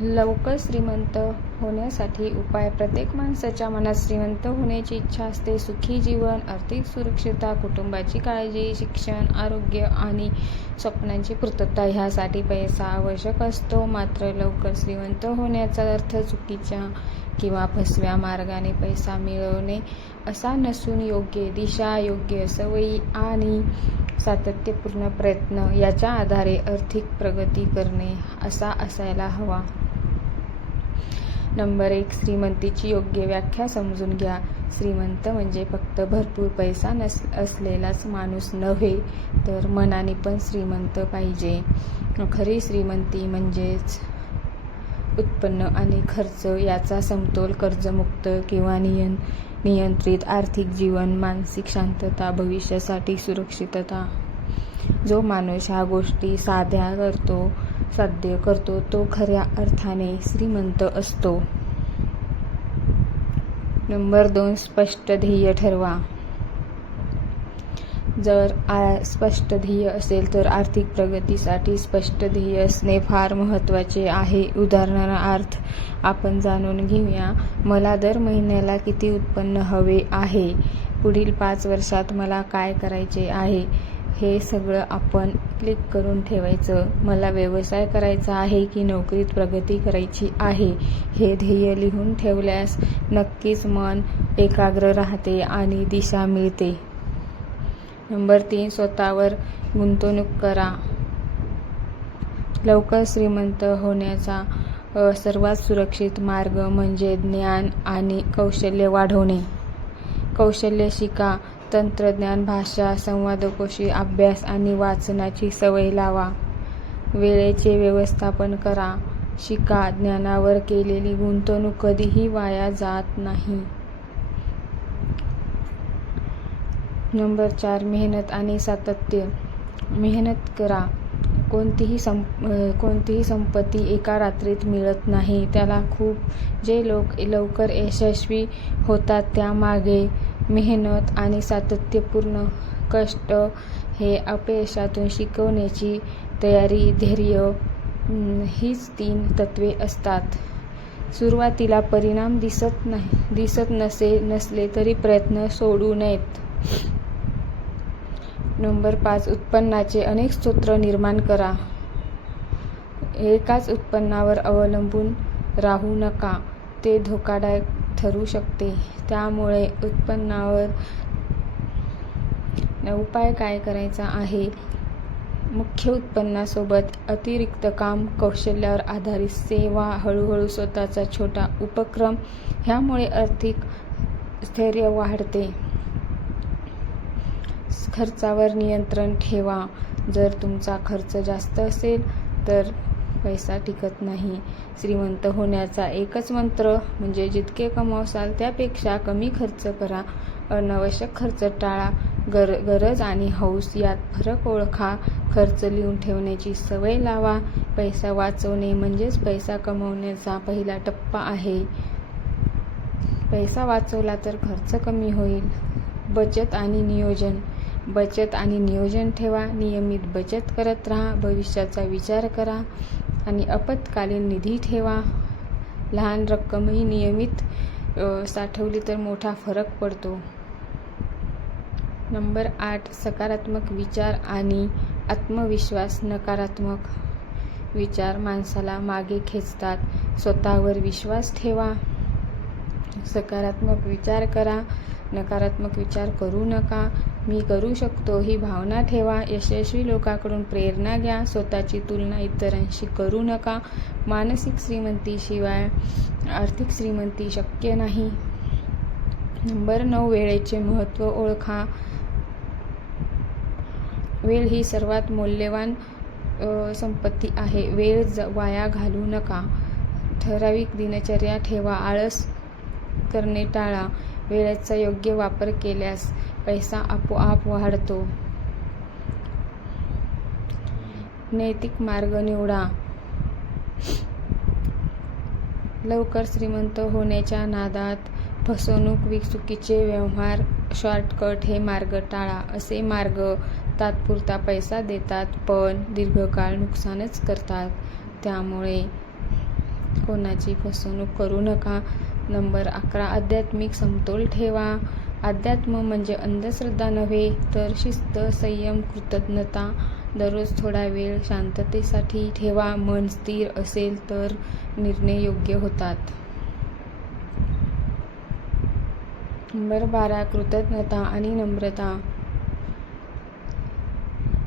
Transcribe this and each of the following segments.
लवकर श्रीमंत होण्यासाठी उपाय. प्रत्येक माणसाच्या मनात श्रीमंत होण्याची इच्छा असते. सुखी जीवन आर्थिक सुरक्षितता कुटुंबाची काळजी शिक्षण आरोग्य आणि स्वप्नांची पूर्तता ह्यासाठी पैसा आवश्यक असतो. मात्र लवकर श्रीमंत होण्याचा अर्थ चुकीच्या किंवा फसव्या मार्गाने पैसा मिळवणे असा नसून योग्य दिशा योग्य सवयी आणि सातत्यपूर्ण प्रयत्न याच्या आधारे आर्थिक प्रगती करणे असा असायला हवा. नंबर एक श्रीमंतीची योग्य व्याख्या समजून घ्या. श्रीमंत म्हणजे फक्त भरपूर पैसा नस असलेलाच माणूस नव्हे तर मनाने पण श्रीमंत पाहिजे. खरी श्रीमंती म्हणजेच उत्पन्न आणि खर्च याचा समतोल कर्जमुक्त किंवा नियं नियंत्रित आर्थिक जीवन मानसिक शांतता भविष्यासाठी सुरक्षितता. जो माणूस ह्या गोष्टी साध्या करतो साध्य करतो तो खऱ्या अर्थाने श्रीमंत असतो. नंबर दोन स्पष्ट ध्येय ठरवा. जर आ स्पष्ट ध्येय असेल तर आर्थिक प्रगतीसाठी स्पष्ट ध्येय असणे फार महत्त्वाचे आहे. उदाहरणार्थ आपण जाणून घेऊया मला दर महिन्याला किती उत्पन्न हवे आहे? पुढील पाच वर्षात मला काय करायचे आहे? हे सगळं आपण क्लिक करून ठेवायचं. मला व्यवसाय करायचा आहे की नोकरीत प्रगती करायची आहे हे ध्येय लिहून ठेवल्यास नक्कीच मन एकाग्र राहते आणि दिशा मिळते. नंबर तीन स्वतःवर गुंतवणूक करा. लवकर श्रीमंत होण्याचा सर्वात सुरक्षित मार्ग म्हणजे ज्ञान आणि कौशल्य वाढवणे. कौशल्य शिका. तंत्रज्ञान भाषा संवादकोशी अभ्यास आणि वाचनाची सवय लावा. वेळेचे व्यवस्थापन करा. शिका. ज्ञानावर केलेली गुंतवणूक कधीही वाया जात नाही. नंबर चार मेहनत आणि सातत्य. मेहनत करा. कोणतीही सं कोणतीही संपत्ती एका रात्रीत मिळत नाही. त्याला खूप जे लोक लवकर यशस्वी होतात त्यामागे मेहनत आणि सातत्यपूर्ण कष्ट हे अपयशातून शिकवण्याची तयारी धैर्य हीच तीन तत्वे असतात. सुरुवातीला परिणाम दिसत नाही दिसत नसे नसले तरी प्रयत्न सोडू नयेत. नंबर पाच उत्पन्नाचे अनेक स्रोत निर्माण करा. एकाच उत्पन्नावर अवलंबून राहू नका ते धोकादायक ठरू शकते. त्यामुळे उत्पन्नावर उपाय काय करायचा आहे? मुख्य उत्पन्नासोबत अतिरिक्त काम कौशल्यावर आधारित सेवा हळूहळू स्वतःचा छोटा उपक्रम ह्यामुळे आर्थिक स्थैर्य वाढते. खर्चावर नियंत्रण ठेवा. जर तुमचा खर्च जास्त असेल तर पैसा टिकत नाही. श्रीमंत होण्याचा एकच मंत्र म्हणजे जितके कमावसाल त्यापेक्षा कमी खर्च करा. अनावश्यक खर्च टाळा. गर गरज आणि हौस यात फरक ओळखा. खर्च लिहून ठेवण्याची सवय लावा. पैसा वाचवणे म्हणजेच पैसा कमवण्याचा पहिला टप्पा आहे. पैसा वाचवला तर खर्च कमी होईल. बचत आणि नियोजन. बचत आणि नियोजन ठेवा. नियमित बचत करत राहा. भविष्याचा विचार करा. आणि आपत्कालीन निधी ठेवा. लहान रक्कमही नियमित साठवली तर मोठा फरक पडतो. नंबर आठ सकारात्मक विचार आणि आत्मविश्वास नकारात्मक विचार माणसाला मागे खेचतात. स्वतःवर विश्वास ठेवा. सकारात्मक विचार करा. नकारात्मक विचार करू नका. मी करू शकतो ही भावना ठेवा. यशस्वी लोकांकडून प्रेरणा घ्या. स्वतःची तुलना इतरांशी करू नका. मानसिक श्रीमंतीशिवाय आर्थिक श्रीमंती शक्य नाही. नंबर नऊ वेळेचे महत्त्व ओळखा. वेळ ही सर्वात मौल्यवान संपत्ती आहे. वेळ ज वाया घालू नका. ठराविक दिनचर्या ठेवा. आळस करणे टाळा. वेळेचा योग्य वापर केल्यास पैसा आपोआप वाढतो. नैतिक मार्ग निवडा. लवकर श्रीमंत होण्याच्या नादात फसवणूक विकसुकीचे व्यवहार शॉर्टकट हे मार्ग टाळा. असे मार्ग तात्पुरता पैसा देतात पण दीर्घकाळ नुकसानच करतात. त्यामुळे कोणाची फसवणूक करू नका. नंबर अकरा आध्यात्मिक समतोल ठेवा. अध्यात्म म्हणजे अंधश्रद्धा नव्हे तर शिस्त संयम कृतज्ञता. दररोज थोडा वेळ शांततेसाठी ठेवा. मन स्थिर असेल तर निर्णय योग्य होतात. नंबर बारा कृतज्ञता आणि नम्रता.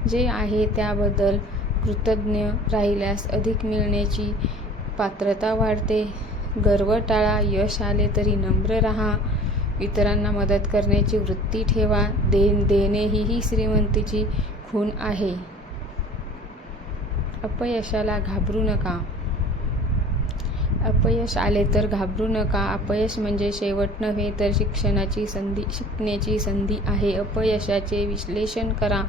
जे आहे त्याबद्दल कृतज्ञ राहिल्यास अधिक मिळण्याची पात्रता वाढते. गर्व टाळा. यश आले तरी नम्र राहा. इतरांना मदत करण्याची वृत्ती ठेवा. देण देणे ही ही श्रीमंतीची खूण आहे. अपयशाला घाबरू नका. अपयश आले तर घाबरू नका. अपयश म्हणजे शेवट नव्हे तर शिक्षणाची संधी शिकण्याची संधी आहे. अपयशाचे विश्लेषण करा.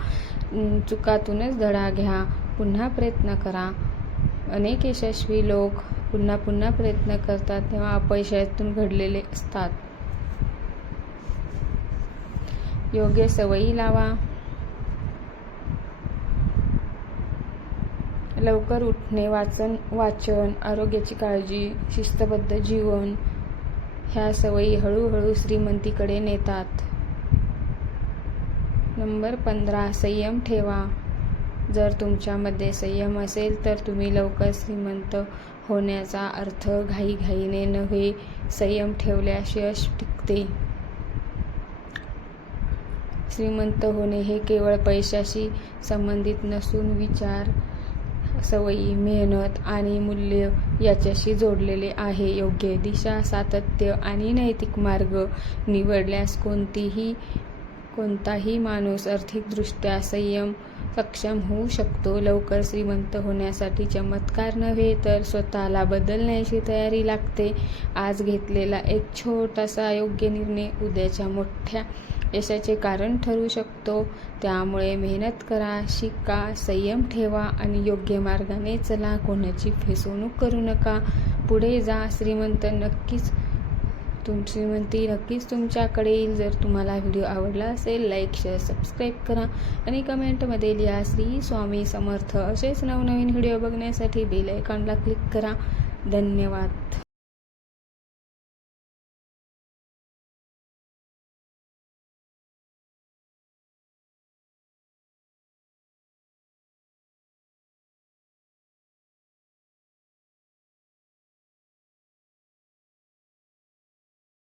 चुकातूनच धडा घ्या. पुन्हा प्रयत्न करा. अनेक यशस्वी लोक पुन्हा पुन्हा प्रयत्न करतात तेव्हा अपयशातून घडलेले असतात. योग्य सवयी लावा. लवकर उठणे वाचन वाचन आरोग्याची काळजी शिस्तबद्ध जीवन ह्या सवयी हळूहळू श्रीमंतीकडे नेतात. नंबर पंधरा संयम ठेवा. जर तुमच्यामध्ये संयम असेल तर तुम्ही लवकर श्रीमंत होण्याचा अर्थ घाईघाईने नव्हे. संयम ठेवल्यास यश टिकते. श्रीमंत होणे हे केवळ पैशाशी संबंधित नसून विचार सवयी मेहनत आणि मूल्य याच्याशी जोडलेले आहे. योग्य दिशा सातत्य आणि नैतिक मार्ग निवडल्यास कोणतीही कोणताही माणूस आर्थिकदृष्ट्या संयम सक्षम होऊ शकतो. लवकर श्रीमंत होण्यासाठी चमत्कार नव्हे तर स्वतःला बदलण्याची तयारी लागते. आज घेतलेला एक छोटासा योग्य निर्णय उद्याच्या मोठ्या यशाचे कारण ठरू शकतो. त्यामुळे मेहनत करा शिका संयम ठेवा आणि योग्य मार्गाने चला. कोणाची फसवणूक करू नका. पुढे जा. श्रीमंत नक्कीच तुमची विनंती नक्कीच तुमच्याकडे येईल. जर तुम्हाला व्हिडिओ आवडला असेल लाईक शेअर सबस्क्राईब करा आणि कमेंटमध्ये लिहा श्री स्वामी समर्थ. असेच नवनवीन व्हिडिओ बघण्यासाठी बेल आयकॉनला क्लिक करा. धन्यवाद.